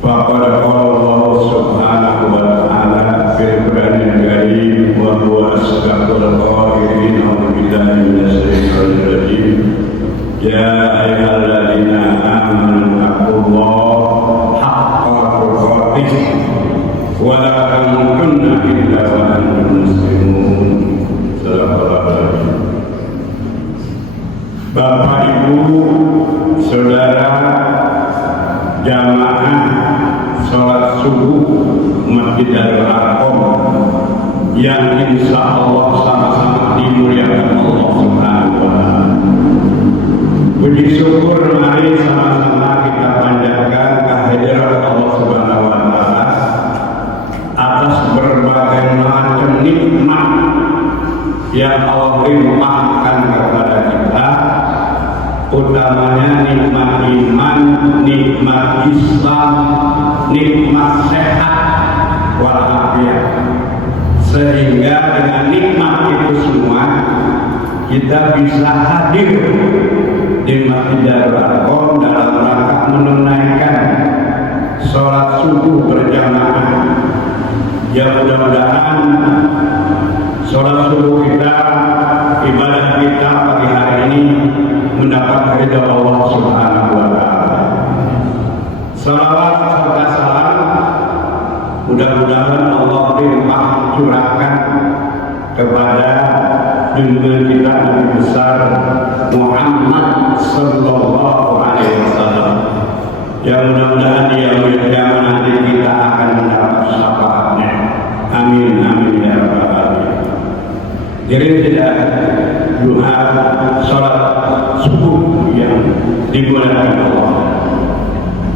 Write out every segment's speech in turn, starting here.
Faqad qala Allah subhanahu wa ta'ala fil Qur'anil Karim wa huwa asdaqul qa'ilin a'udzu billahi minasy syaithanir rajim. Ya ayyuhalladzina amanu taqullaha haqqa tuqatih wa la tamutunna illa wa antum muslimun. Bapak Ibu, saudara jamaah sholat subuh Masjid Darul Arqam yang insya Allah sama-sama dimuliakan Allah Subhanahu wa Ta'ala. Puji syukur mari sama-sama kita panjatkan kehadiran Allah Subhanahu wa Ta'ala atas berbagai macam nikmat yang Allah limpahkan kepada kita, utamanya nikmat iman, nikmat Islam, nikmat sehat walafiat, sehingga dengan nikmat itu semua kita bisa hadir di Masjid Darul Arqam dalam rangka menunaikan sholat subuh berjamaah. Ya mudah-mudahan sholat subuh kita, ibadah kita pagi hari ini mendapat ridha Allah Subhanahu wa Ta'ala. Salawat serta salam mudah-mudahan Allah limpah curahkan kepada junjungan kita Nabi besar Muhammad sallallahu alaihi wasallam. Yang mudah-mudahan dia menjaga nanti kita akan mendapat syafaatnya. Amin amin ya rabbal alamin. Jadi tidak doa salat subuh yang dimuliakan Allah.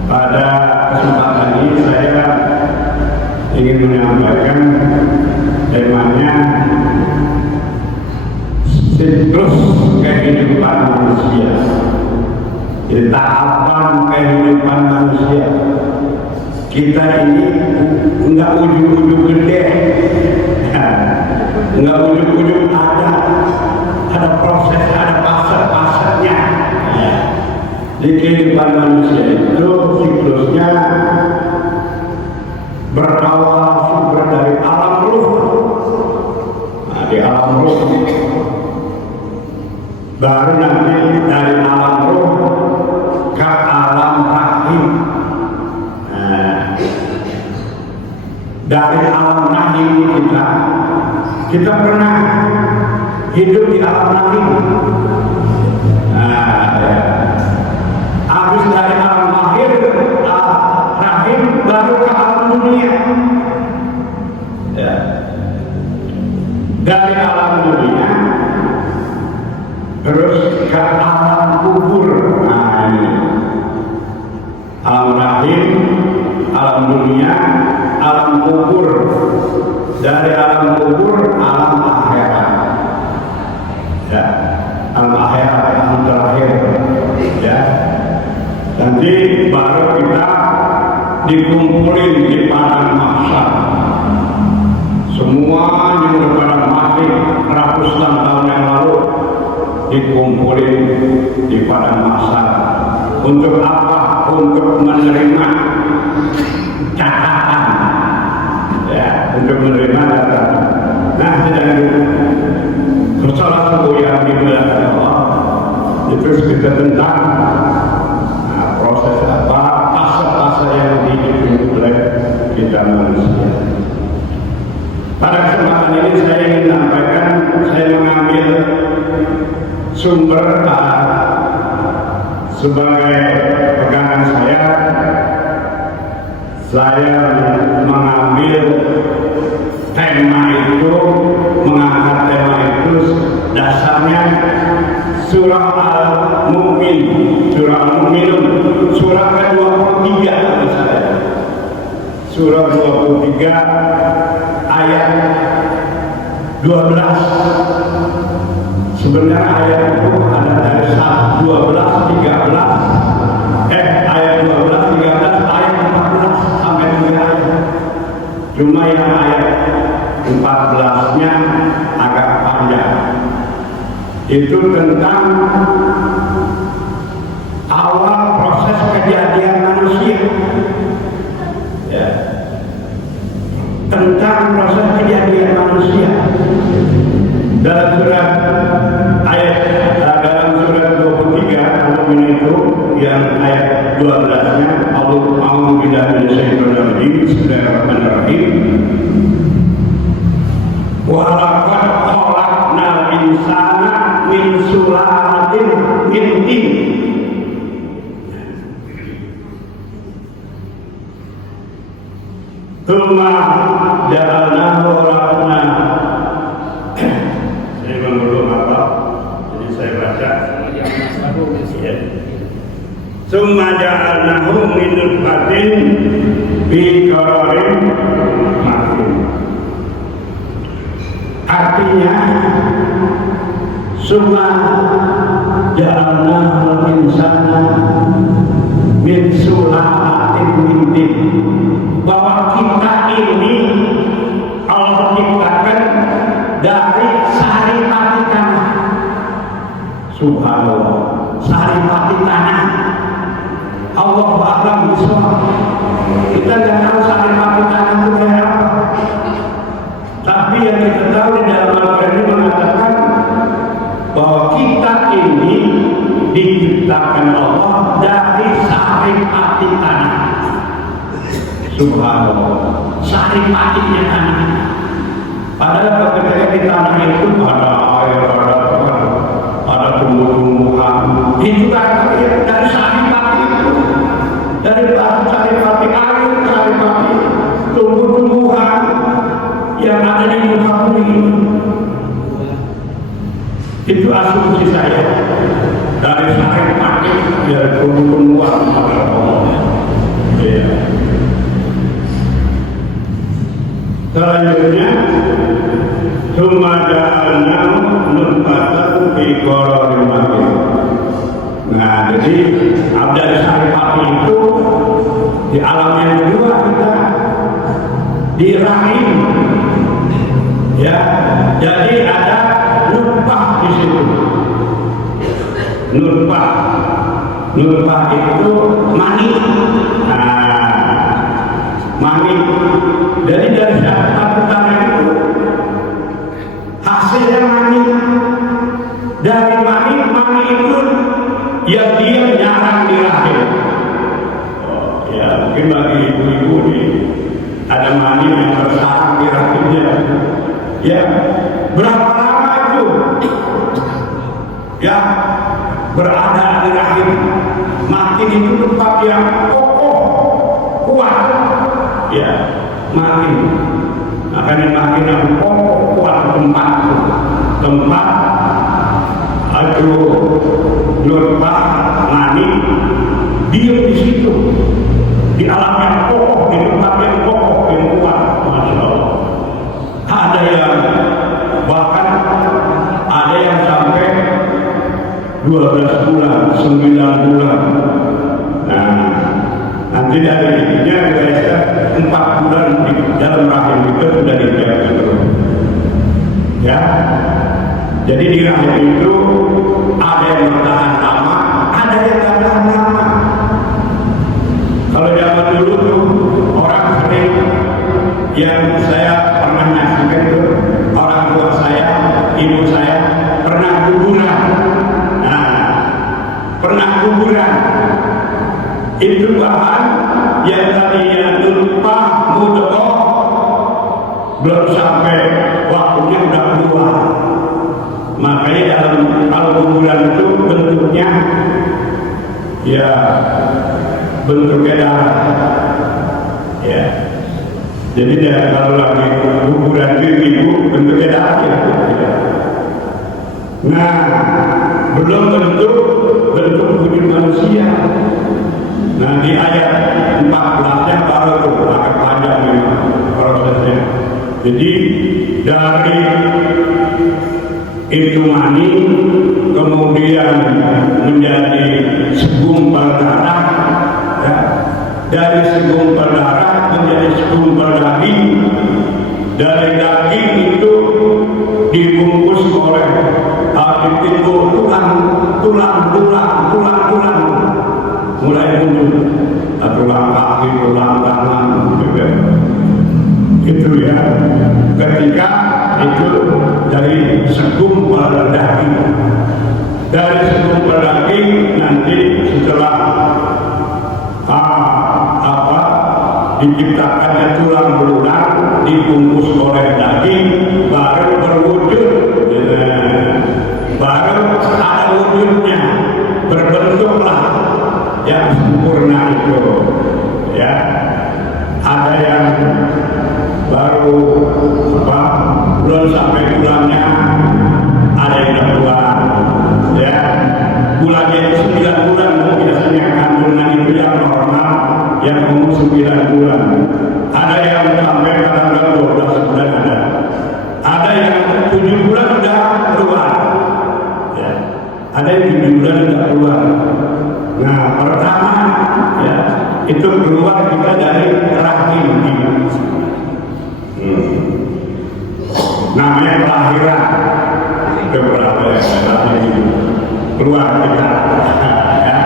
Pada kesempatan ini saya ingin menyampaikan temanya siklus kehidupan manusia. Jadi tahapan kehidupan manusia. Kita ini enggak ujung-ujung gede, enggak ujung-ujung ada proses, ada fase-fasenya. Di kehidupan manusia itu siklusnya berawal sumber dari alam ruh. Nah, di alam ruh baru nanti dari alam ruh ke alam rahim. Nah, dari alam rahim kita pernah hidup di alam rahim. Nah, ya. Habis dari alam rahim baru ke alam dunia. Ya. Dari alam dunia terus ke alam kubur. Nah, ini alam rahim, alam dunia, alam kubur. Dari alam kubur alam akhirat. Ya, alam akhirat, alam terakhir. Ya. Nanti baru kita dikumpulin di padang mahsyar. Semua yang berpada mati ratusan tahun yang lalu dikumpulin di padang mahsyar. Untuk apa? Untuk menerima catatan. Ya, untuk menerima catatan. Nah, sedang bersolat subuh yang dimuliakan Allah itu kita tentang proses apa, fase-fase yang dihidupi oleh kita manusia. Pada kesempatan ini saya ingin sampaikan, saya mengambil sumber sebagai pegangan saya mengambil tema itu, mengangkat tema itu dasarnya surah Al-Mu'min, surah Al-Mu'minun, surah ke-23 surah 23 ayat 12. Sebenarnya ayat itu ada dari 12, 13, ayat 12, 13, ayat 14 sampai 3 ayat. Cuma yang ayat 14-nya agak panjang. Itu tentang awal proses kejadian manusia. dalam surat ayat dalam surat 23 Al-Mu'min itu yang ayat 12-nya A'udzu billahi minasyaitonir rajim. Bismillahirrahmanirrahim. Wa laqad khalaqnal insana min sulalatin min tin. Tsumma ja'alnahu rahmatan. Saya belum apa, jadi saya baca. Tsumma ja'alnahu min nutfatin fi qararin makin. Artinya, summa ja'alnahu insana min sulalatin min tin. Bahwa kita ini Allah ciptakan dari saripati tanah. Subhanallah, saripati tanah. Allah ba'alam bismillah. Kita tidak tahu saripati tanah itu kayak apa. Tapi yang kita tahu di dalam Al-Quran ini mengatakan bahwa kita ini diciptakan Allah dari saripati tanah. Subhanallah, saripatinya tanah. Padahal ketika di tanah itu ada air, ada tumbuh-tumbuhan. Itu kan dari saripati itu, dari saripati air, saripati tumbuh-tumbuhan yang ada di muka bumi. Itu asumsi saya. Dari saripati, dari tumbuh-tumbuhan pada Allah. Ya. Selanjutnya, tsumma ja'alnahu nutfatan fi qararin makin. Nah, jadi dari saripati itu di alam yang kedua kita di rahim, ya. Jadi ada nutfah di situ. Nutfah itu mani. Nah, mani. Dari satu tanah itu hasilnya mani. Dari mani itu yang dia nyarang di rahim. Oh, ya mungkin bagi ibu-ibu nih ada mani yang bersarang di rahimnya. Ya, berapa lama itu? Ya, berada di rahim. Makin itu tempat yang kokoh, kuat. Ya. Makin makin yang kokoh kuat tempat itu nutfah mani diam di situ di alam yang kokoh, di tempat yang kokoh yang kuat. Masya Allah. Ada yang bahkan ada yang sampai 12 bulan, 9 bulan. Nah, nanti dari ininya kita 4 bulan di dalam rahim itu sudah dijaga. Ya, jadi di rahim itu ada yang bertahan lama, ada yang tak tahan lama. Kalau zaman dulu tuh orang sering yang saya pernah nyaksikan tuh orang tua saya, ibu saya pernah kuburan. Nah, pernah kuburan itu bahan yang tadinya nutfah mudghah belum sampai waktunya udah keluar. Makanya kalau kuburan itu bentuknya ya bentuknya darah. Ya. Jadi kalau lagi kuburan ibu bentuknya darah ya. Nah, belum bentuk wujud manusia. Nah, di ayat 14-nya baru itu agak panjang memang prosesnya. Jadi dari itu mani kemudian menjadi segumpal darah, ya. Dari segumpal darah menjadi segumpal daging, dari daging itu dibungkus oleh ditimbul tulang, mulai muncul tulang kaki, tulang tangan, gitu ya. Ketika itu dari segumpal daging. Dari segumpal daging nanti setelah diciptakannya tulang belulang dibungkus oleh daging baru berwujud, baru ada wujudnya, berbentuklah yang sempurna itu ya. Ada yang baru belum sampai tulangnya, ada yang udah keluar ya. Bulannya itu 9 bulan biasanya kandungan itu yang normal, yang umur 9 bulan. Ada yang sampai kadang-kadang 12 bulan ada. Ada yang 7 bulan sudah keluar ya. Ada yang 7 bulan sudah keluar. Nah, pertama ya, itu keluar kita dari rahim ibu. Namanya kelahiran. Itu berapa ya? Rahim ibu. Keluar kita. Ya.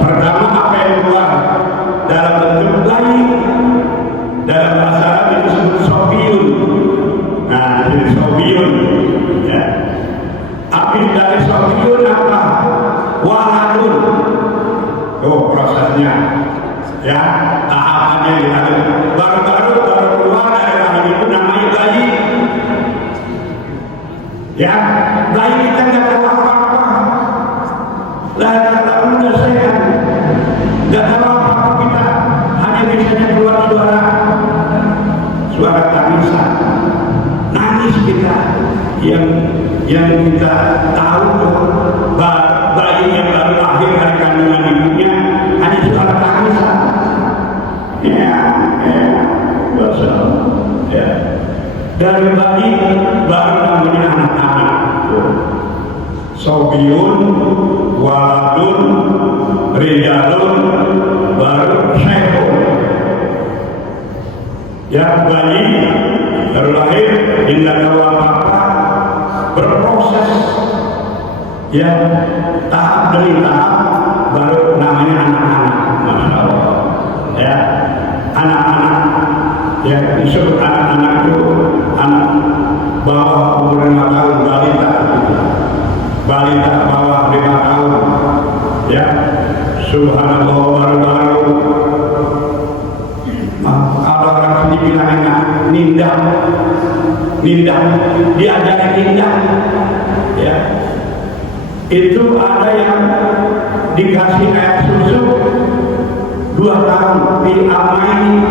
Pertama apa yang keluar? Dalam bentuk bayi. Dalam bahasa Arab itu disebut sobiun. Nah, ini sobiun. Ya. Habis dari sobiun apa? Waladun. Oh, prosesnya. Ya, tahapannya diadu. Baru keluar dari rahim itu namanya bayi. Ya, bayi kita nggak tahu apa-apa. Lah, kalau udah sehat, nggak tahu apa-apa kita. Hanya biasanya keluar suara tangisan, nangis kita. Yang kita tahu bayi yang baru lahir dari kandungan ibunya hanya suara tangisan. Ya. Dari bayi baru namanya anak-anak. Sobiun, waladun, rijalun, baru syekhun. Ya, bayi baru lahir, tidak tahu apa-apa, berproses. Ya, tahap demi tahap baru namanya anak-anak. Masya Allah. Ya, anak-anak. Ya, disebut anak-anak itu anak bawah umur 5 tahun, balita bawah 5 tahun. Ya, subhanallah, baru-baru kalau orang dibilang enak, nindang, diajarin nindang. Ya, itu ada yang dikasih air susu 2 tahun, diamain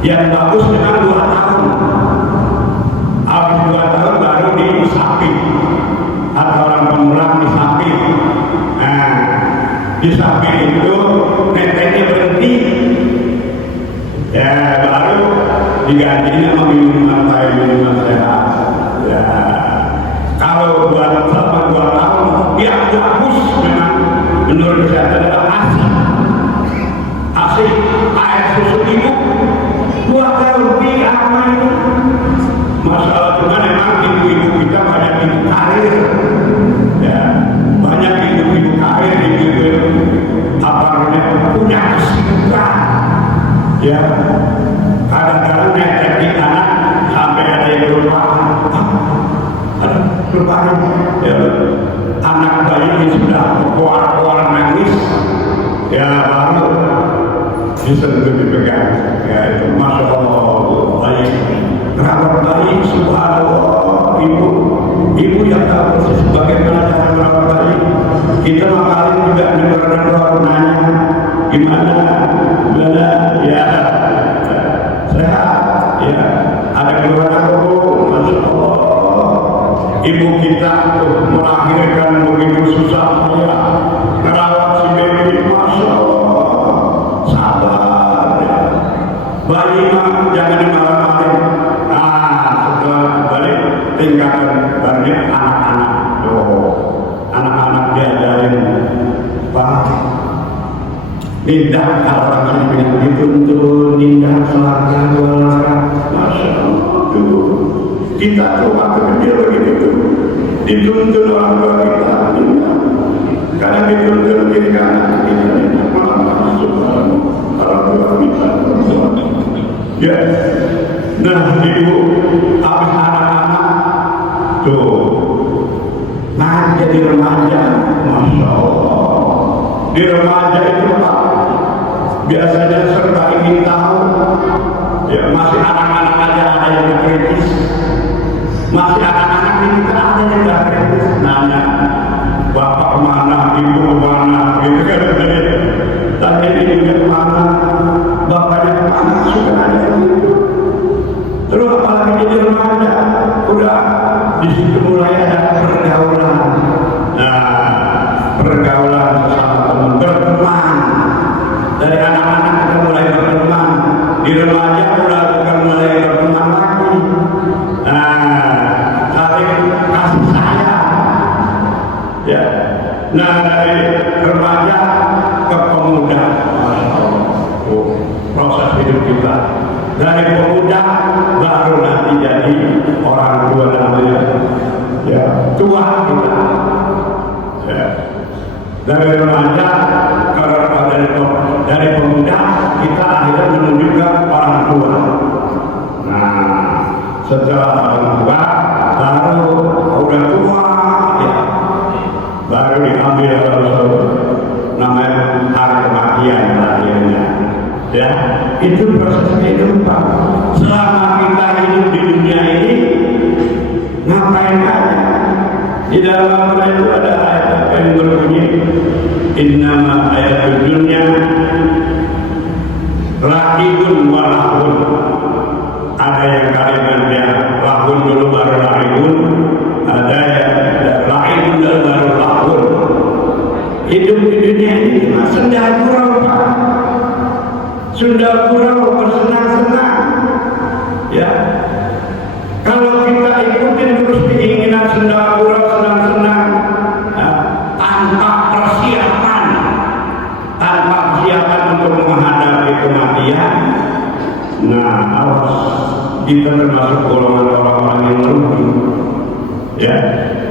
yang bagus dengan 2 tahun. Habis 2 tahun baru disapin, atau orang pemulang disapin. Nah, disapin itu neteknya berhenti. Ya, baru digantinya sama minuman sehat. Ya, kalau selama 2 tahun dia bagus memang menurut kesehatan adalah asik air susu ibu 2 tahun diamain. Masalah cuma memang ibu-ibu kita banyak ibu karir. Ya, banyak ibu-ibu karir, ibu-ibu punya kesibukan. Ya, kadang-kadang netekin anak sampai ada yang kelupaan. Ya, anak bayi ini sudah keluar nangis. Ya, baru disentuh dipegang. Ya, itu Masya Allah, bayi merawat bayi, subhanallah. Ibu yang tahu persis bagaimana cara merawat bayi. Kita makanya juga dengar nanya gimana ya sehat ya, ada keluarga Masya Allah. Ibu kita melahirkan begitu susah ya, merawat si baby, Masya Allah, sabar ya. Bayi mah jangan dimarah-marahin. Setelah balik tinggalkan banyak anak-anak. Anak-anak diajarin nindah, kalau orang sini bilang dituntun, nindah selangkah, 2 langkah. Masya Allah, kita tuh waktu kecil begitu tuh dituntun orang tua kita, nindah. Karena dituntun diri kanan kita, masuk orang tua kita. Ya, nah itu habis anak-anak tuh nah jadi remaja, masya Allah. Di remaja itu Pak, biasanya serba ingin tahu, ya masih anak-anak aja ada yang kritis, masih anak-anak ini ada yang gak kritis, nanya bapak kemana, ibu kemana, gitu kan? Tadi ibunya kemana, bapaknya kemana, sudah ada itu. Terus apalagi jadi remaja, udah di situ mulai ada pergaulan. Nah, pergaulan sama teman, berteman. Dari anak-anak kita mulai berteman, di remaja udah bukan mulai berteman lagi. Nah, saling kasih sayang. Ya, nah dari remaja ke pemuda, proses hidup kita. Dari pemuda baru nanti jadi orang tua namanya, ya tua kita. Ya. Dari remaja dari pemuda kita akhirnya menuju ke orang tua. Nah, setelah orang tua baru udah tua, ya, baru diambil oleh namanya hari kematian akhirnya. Ya, itu proses kehidupan. Selama kita hidup di dunia ini, ngapain aja? Di dalam Al-Quran itu ada ayat yang berbunyi, innama ayatul dunya la'ibun wa lahun. Ada yang kalimatnya lahun dulu baru la'ibun, ada yang la'ibun dulu baru lahun. Hidup di dunia ini senda gurau, Pak. Sunda gurau, bersenang-senang, ya. Kalau kita ikutin terus keinginan sunda gurau, senang-senang, ya, tanpa persiapan untuk menghadapi kematian, nah awas, kita termasuk golongan orang-orang yang merugi, ya,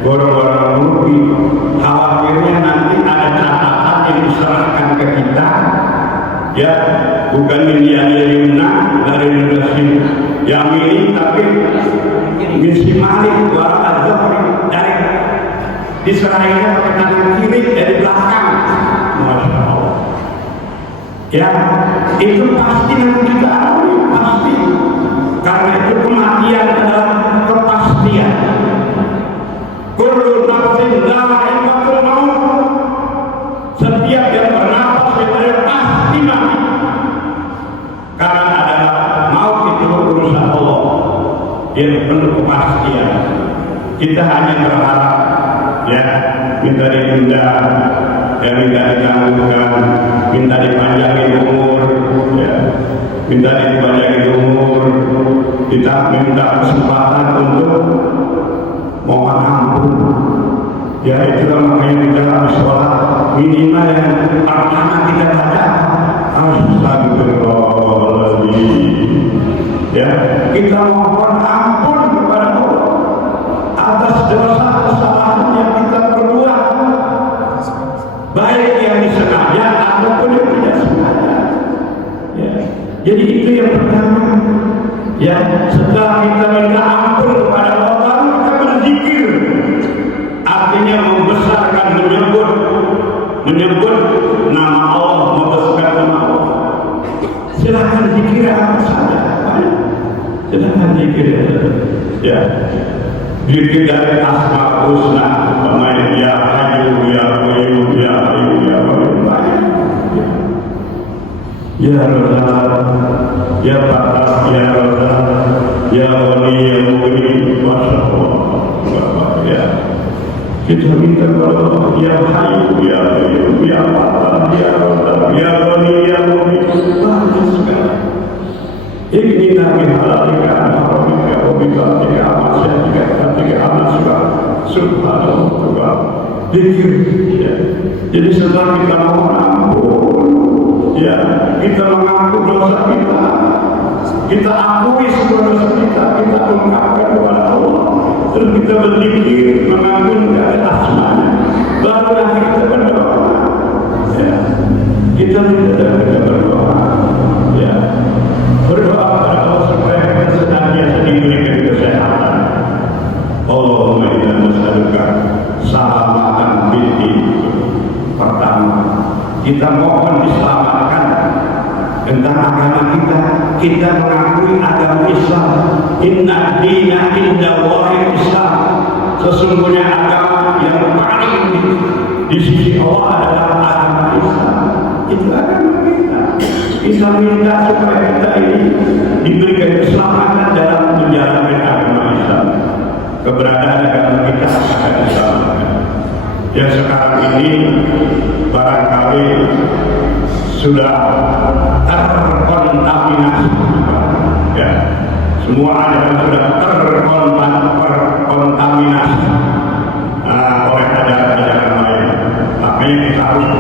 golongan merugi. Khawatirnya nanti ada catatan yang diserahkan ke kita, ya, bukan Yumna dari Indonesia Yamini, tapi min Simalik dari Israelnya pakai tangan kiri dari belakang. Masya Allah. Ya, itu pasti nanti kita alami, pasti. Karena itu kematian adalah kepastian. Kullu nafsin dha'iqatul maut. Setiap yang bernapas itu pasti mati. Karena adalah maut itu urusan Allah yang penuh kepastian. Kita hanya berharap, ya, minta ditunda, ya, minta ditangguhkan, minta dipanjangin umur, ya, minta dipanjangin umur, kita minta kesempatan untuk mohon ampun. Ya, itulah makanya kita harus sholat minimal yang pertama kita baca astagfirullahaladzim. Ya, kita mohon ampun kepada Allah atas dosa kesalahan yang kita perbuat, baik yang disengaja ataupun yang tidak sengaja. Ya, jadi itu yang pertama. Ya, setelah kita minta ampun kepada Allah, kita berzikir. Artinya membesarkan, menyebut nama Allah, membesarkan nama Allah. Silakan zikir apa saja, silakan zikir, ya. Zikir dari Asma Husna, pemain ya Hayyu ya Qayyum ya Hayyu ya Qayyum, ya Razzaq, ya Fatah, ya Razzaq, ya Ghani, ya Mughni, masya Allah, ya. Kita minta kepada ya Hayyu ya Qayyum ya Fatah ya Razzaq ya Ghani ya Mughni, banyak sekali. Ini nabi halalika haramika wabibatika amasyatika katika amasya subhanallah. Zikir, ya. Jadi setelah kita mohon ampun, ya, kita mengaku dosa kita akui semua dosa kita ungkapkan kepada Allah, terus kita berzikir mengagungkan asmanya, baru nanti kita berdoa, ya. Kita berdoa, ya, berdoa kepada Allah supaya kita senantiasa diberikan kesehatan. Allahumma tentang agama kita. Kita mengakui agama Islam. Inna dina indallahi Islam. Sesungguhnya agama yang paling di sisi Allah adalah agama Islam. Itu agama kita. Kita minta supaya kita ini diberikan keselamatan dalam menjalankan agama Islam. Keberadaan agama kita akan diselamatkan. Yang sekarang ini barangkali sudah terkontaminasi, ya, semua ajaran sudah terkontaminasi oleh ajaran-ajaran lain. Makanya kita harus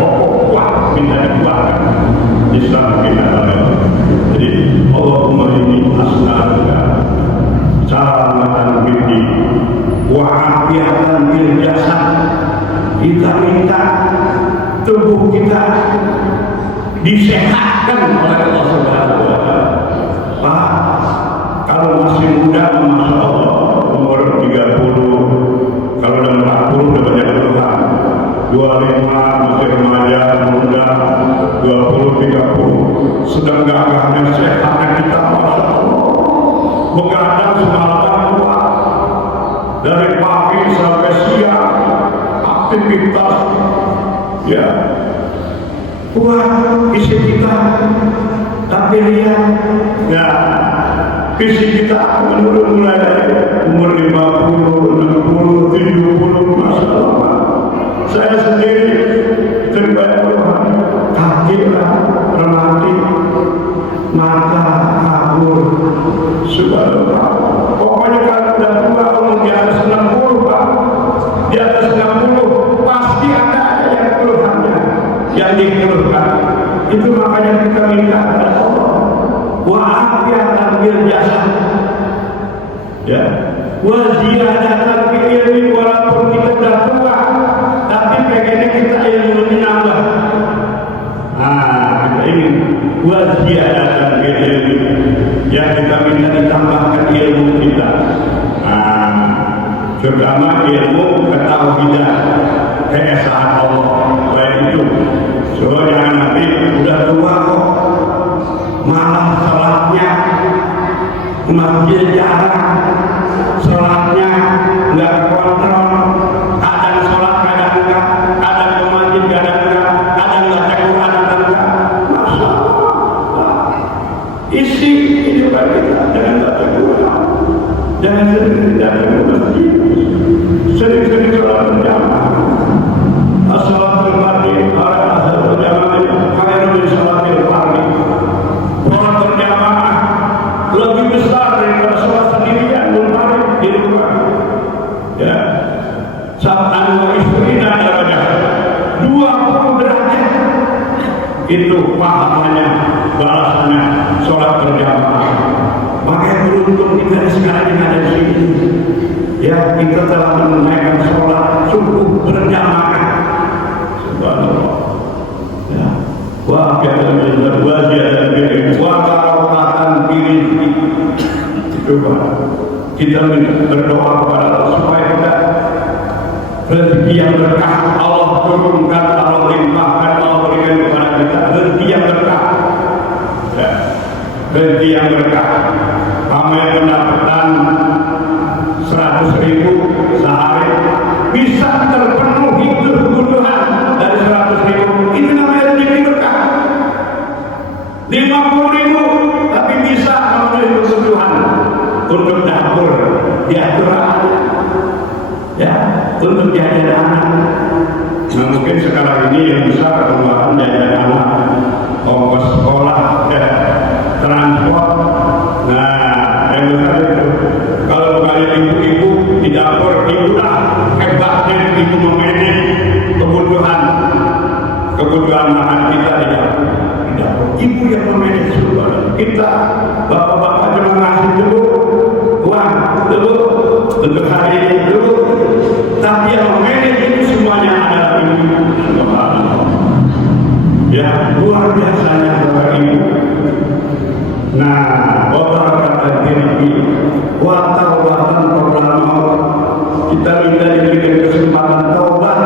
kuat minta dikeluarkan Islam kita. Jadi Allahumma inni as'aluka salamatan biddi wa afiatan bil jasad. Kita minta tubuh kita disehatkan oleh Allah Subhanahu wa Ta'ala. Pak, kalau masih muda, masya Allah, umur 30, kalau udah 40 udah banyak keluhan. 25 masih remaja, muda, 20, 30 sedang gagahnya sehatnya kita, masya Allah. Begadang semalam kuat, dari pagi sampai siang, aktivitas, ya. Kuat fisik kita, tapi lihat, ya, fisik kita menurun mulai dari umur 50, 60, 70, masya Allah. Saya sendiri terbaik kaki rematik, mata kabur, subhanallah. Pokoknya kalau udah tua umur di atas 60, Pak, di atas 60 pasti ada yang keluhannya yang dikeluhkan. Itu makanya kita minta kepada Allah, wa afiatan bil jasad, ya, wa ziyadatan bil ilmi. Walaupun kita sudah tua, tapi pengennya kita ilmu nambah. Kita ingin wa ziyadatan bil ilmi, yang kita minta ditambahkan ilmu kita. Terutama ilmu ketauhidan, keesaan Allah. Baik itu, soalnya nanti udah tua kok, malah sholatnya masjid jarang, sholatnya nggak kontrol, kadang sholat kadang enggak, kadang ke masjid kadang enggak, kadang baca Quran kadang enggak. Masya Allah, isi kehidupan kita dengan baca Quran. Jangan sering datang ke masjid, sering-sering sholat berjamaah. As-salatul fardhi ala asal berjamaah khairun min salatil fardhi. Sholat berjamaah lebih besar daripada sholat sendirian munfarid di rumah. Ya, sab'an wa ishrina darajah, 20 derajat itu pahalanya, balasannya sholat berjamaah. Makanya beruntung kita sekarang yang ada di sini. Ya, kita telah menunaikan sholat subuh berjamaah. Subhanallah. Ya, wa bi'adami al-wajiyah wa barakatan birizki. Coba kita berdoa kepada Allah supaya kita rezeki yang berkah Allah turunkan, Allah limpahkan, Allah berikan kepada kita rezeki yang berkah. Ya, rezeki yang berkah. Kami mendapatkan 100.000 sehari, bisa terpenuhi kebutuhan dari 100.000. Itu namanya rezeki berkah. 50.000 tapi bisa memenuhi kebutuhan untuk dapur, diatur aja, ya, untuk jajan anak. Nah, mungkin sekarang ini yang besar pengeluaran jajan anak, ongkos sekolah, ya, transport. Nah, yang besar itu. Kalau kalian ibu-ibu di dapur, ibu lah hebatnya ibu memanage kebutuhan makan kita di dapur. Ibu yang memanage kita, bapak-bapak cuma ngasih dulu uang dulu untuk hari ini dulu, tapi yang memanage itu semuanya adalah ibu. Ya, luar biasanya bapak ibu. Nah, bapak kata diri watawatan pertama kita minta diberikan kesempatan taubat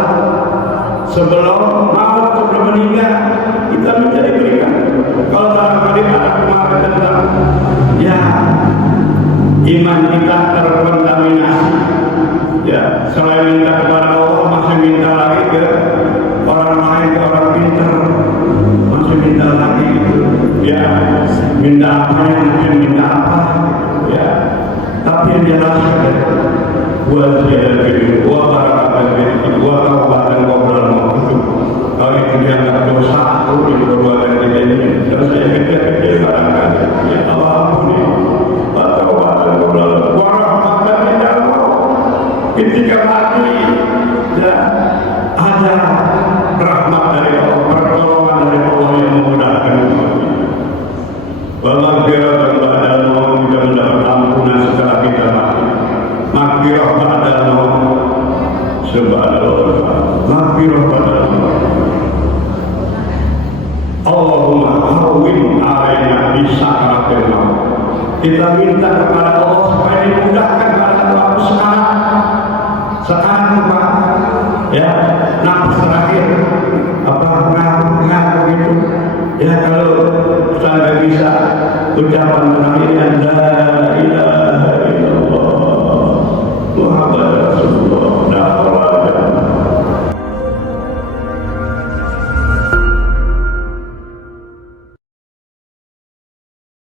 sebelum maut, sebelum meninggal, kita minta diberikan. Kalau barangkali bagaimana kemarin tentang ya iman kita terkontaminasi. Ya, selain minta kepada Allah masih minta lagi ke orang lain, ke orang pintar, masih minta lagi gitu. Ya, minta apa yang mungkin minta apa, ya. Tapi yang jelas buat dia lebih, buat para lebih, buat kabupaten ngobrol itu. Kalau itu dianggap dosa, itu perbuatan kita ini dosa yang kecil-kecil barangkali. Ya Allah ini, buat kabupaten ngobrol, buat rahmatan kita. Ketika mati, ya ada rahmat dari Allah, pertolongan dari Allah yang memudahkan umat ini. Maghfirah ba'dal maut, juga mendapat ampunan setelah kita mati. Maghfirah ba'dal maut, subhanallah. Maghfirah ba'dal maut. Allahumma hawwin alaina bi sakaratil maut. Kita minta kepada Allah supaya dimudahkan pada waktu sekarang Pak, ya, nafas terakhir apa ngaku gitu, ya kalau saya nggak bisa ucapan terakhir yang